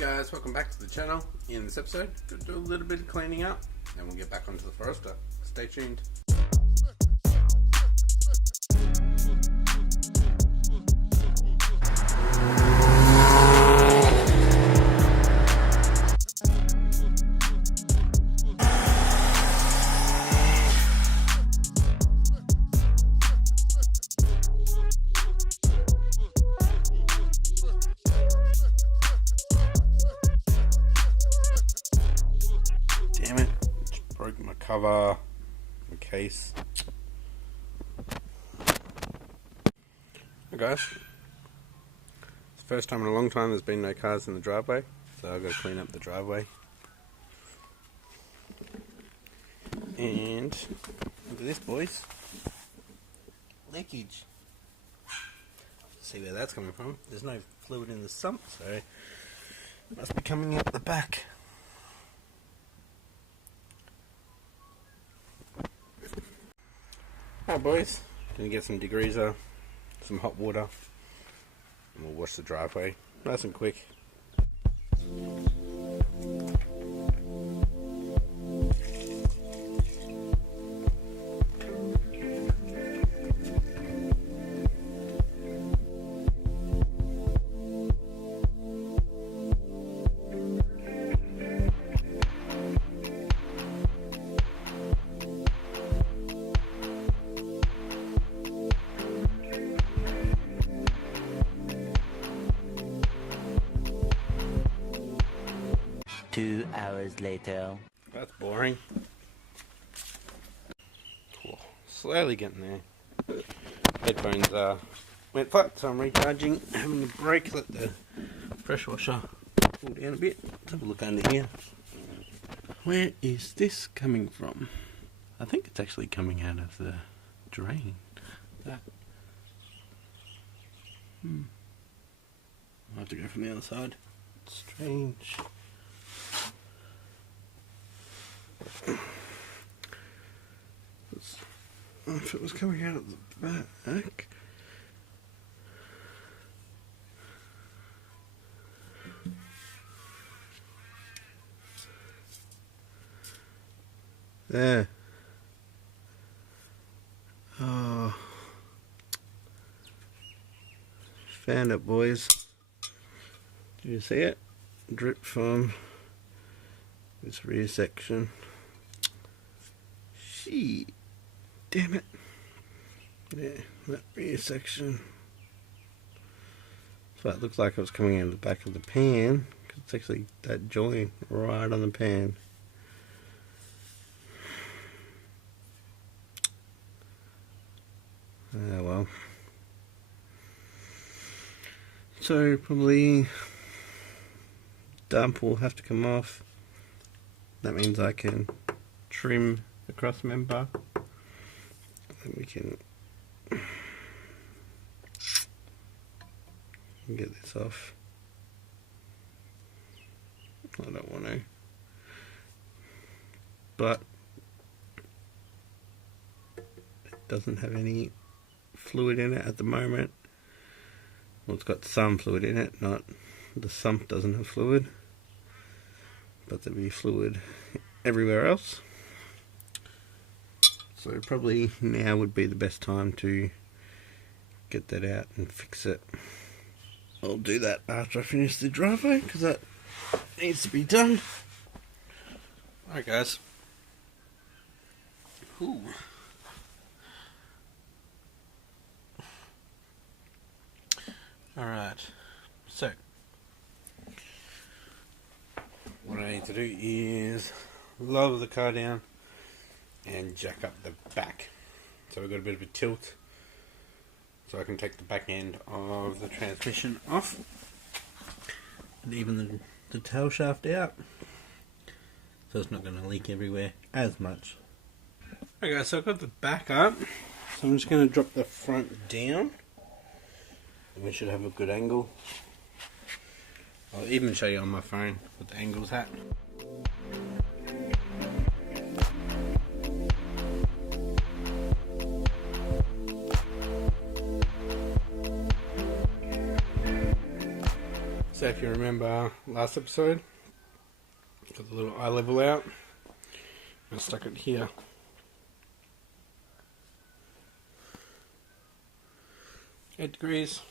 Hey guys, welcome back to the channel. In this episode, going to do a little bit of cleaning up, and we'll get back onto the Forester. Stay tuned. Damn it, just broke my cover, my case. Hey guys, it's the first time in a long time there's been no cars in the driveway, so I've got to clean up the driveway. And look at this, boys. Leakage. See where that's coming from. There's no fluid in the sump, so it must be coming out the back. Alright boys, gonna get some degreaser, some hot water, and we'll wash the driveway nice and quick. 2 hours later. That's boring. Cool. Slowly getting there. Headphones went flat, so I'm recharging, having a break, let the pressure washer cool down a bit. Let's have a look under here. Where is this coming from? I think it's actually coming out of the drain. That. I'll have to go from the other side. Strange. If it was coming out of the back. There. Oh. Found it, boys. Did you see it? Drip from this rear section. Shit. Damn it. Yeah, that rear section. So it looks like it was coming out of the back of the pan, because it's actually that joint right on the pan. Oh well. So probably dump will have to come off. That means I can trim the cross member. And we can get this off. I don't want to, but it doesn't have any fluid in it at the moment. Well, it's got some fluid in it, not the sump doesn't have fluid, but there'll be fluid everywhere else. So probably now would be the best time to get that out and fix it. I'll do that after I finish the driveway, because that needs to be done. Alright guys. Ooh. Alright. So what I need to do is lower the car down and jack up the back, so we've got a bit of a tilt, so I can take the back end of the transmission off and even the tail shaft out, so it's not going to leak everywhere as much. Okay guys, so I've got the back up, so I'm just going to drop the front down and we should have a good angle. I'll even show you on my phone what the angle's at. So if you remember last episode, got the little eye level out. I stuck it here. Eight degrees.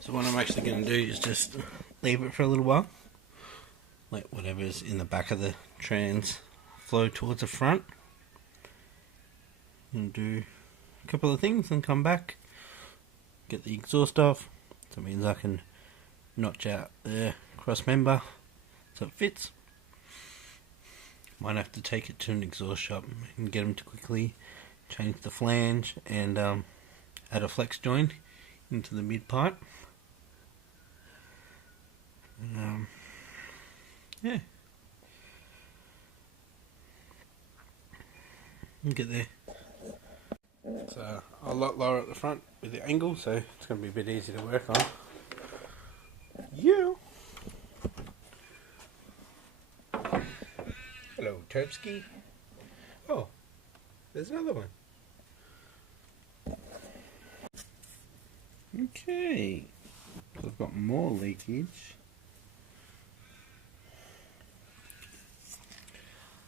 So what I'm actually going to do is just leave it for a little while. Let whatever's in the back of the trans flow towards the front. And do a couple of things and come back. Get the exhaust off. So it means I can notch out the cross member so it fits. Might have to take it to an exhaust shop and get them to quickly change the flange and add a flex joint into the mid pipe. Yeah, we'll get there. It's a lot lower at the front with the angle, so it's going to be a bit easier to work on. Yeah. Hello, Terpsky. Oh, there's another one. Okay, so I've got more leakage.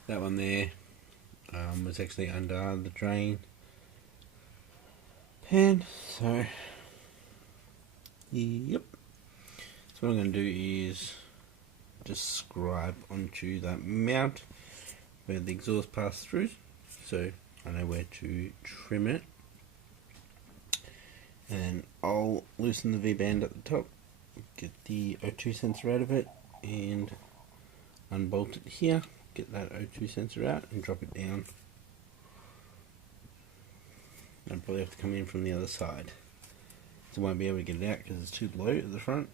That one there was actually under the drain pan, so yep. So what I'm going to do is just scribe onto that mount where the exhaust passes through, so I know where to trim it. And I'll loosen the V-band at the top, get the O2 sensor out of it, and unbolt it here, get that O2 sensor out and drop it down. I'll probably have to come in from the other side, so I won't be able to get it out because it's too low at the front.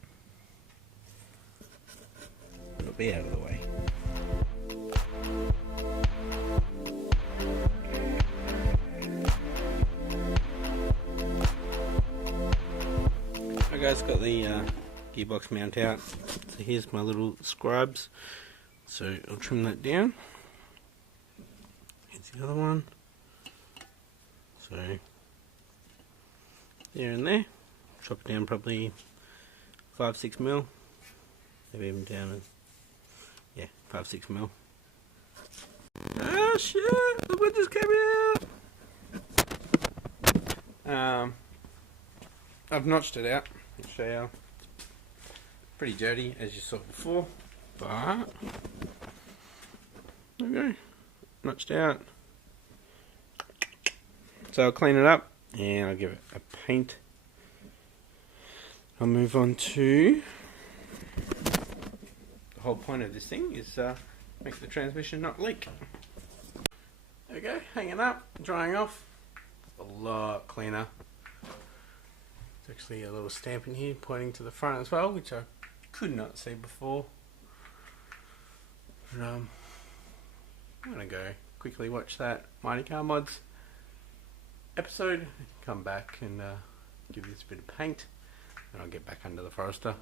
It'll be out of the way. Alright guys, got the gearbox mount out. So here's my little scribes. So I'll trim that down. Here's the other one. So there and there. Chop it down probably 5-6 mil. Maybe even down to 5-6 mil. Ah shit! Look what just came out! I've notched it out. I'll show you. Pretty dirty as you saw before, but there we go. Notched out. So I'll clean it up and I'll give it a paint. I'll move on to the whole point of this thing is make the transmission not leak. There we go, hanging up, drying off. A lot cleaner. There's actually a little stamp in here pointing to the front as well, which I could not see before. But, I'm going to go quickly watch that Mighty Car Mods episode, come back and give this a bit of paint, and I'll get back under the Forester.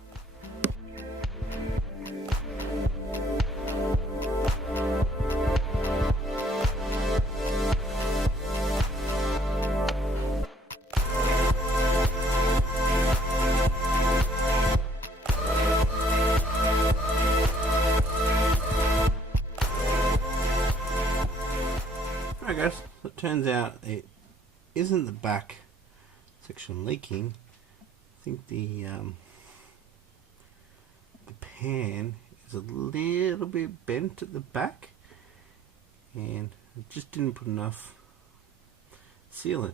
Alright guys, so it turns out it isn't the back section leaking. I think the pan is a little bit bent at the back, and I just didn't put enough sealant,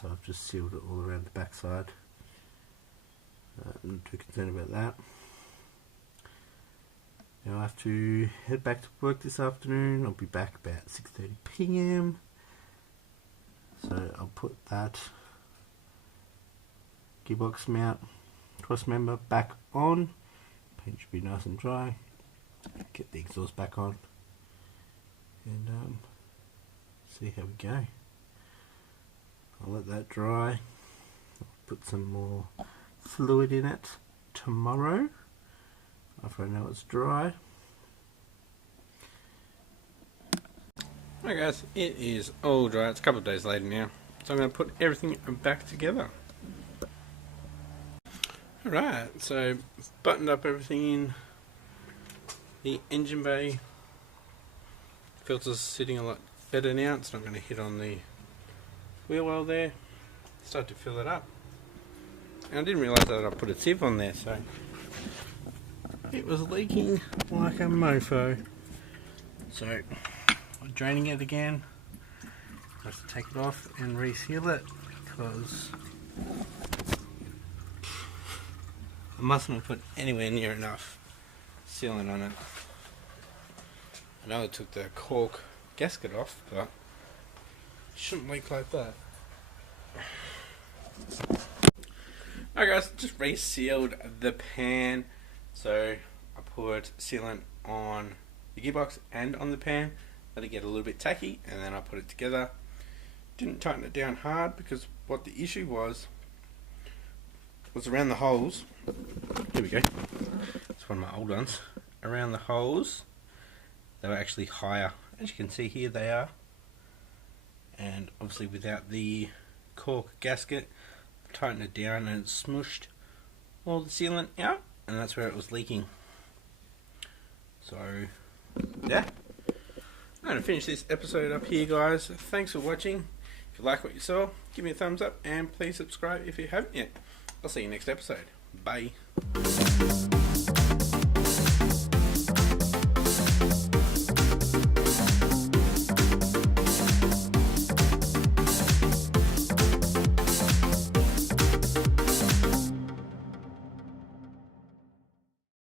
so I've just sealed it all around the back side. I'm not too concerned about that. Now I have to head back to work this afternoon. I'll be back about 6:30 PM. So I'll put that gearbox mount cross member back on. Paint should be nice and dry. Get the exhaust back on and see how we go. I'll let that dry. I'll put some more fluid in it tomorrow after I know it's dry. Alright guys, it is all dry. It's a couple of days later now, so I'm going to put everything back together. Alright, so buttoned up everything in the engine bay. Filter's sitting a lot better now, it's not going to hit on the wheel well there. Start to fill it up. And I didn't realise that I put a sieve on there, so it was leaking like a mofo. So I'm draining it again. I have to take it off and reseal it because I mustn't have put anywhere near enough sealant on it. I know I took the cork gasket off, but it shouldn't leak like that. Alright guys, just resealed the pan. So I put sealant on the gearbox and on the pan. Let it get a little bit tacky and then I put it together. Didn't tighten it down hard because what the issue was around the holes. Here we go. It's one of my old ones. Around the holes, they were actually higher. As you can see here, they are. And obviously without the cork gasket, tightened it down and it smooshed all the sealant out, and that's where it was leaking. So yeah, I'm going to finish this episode up here, guys. Thanks for watching. If you like what you saw, give me a thumbs up and please subscribe if you haven't yet. I'll see you next episode. Bye.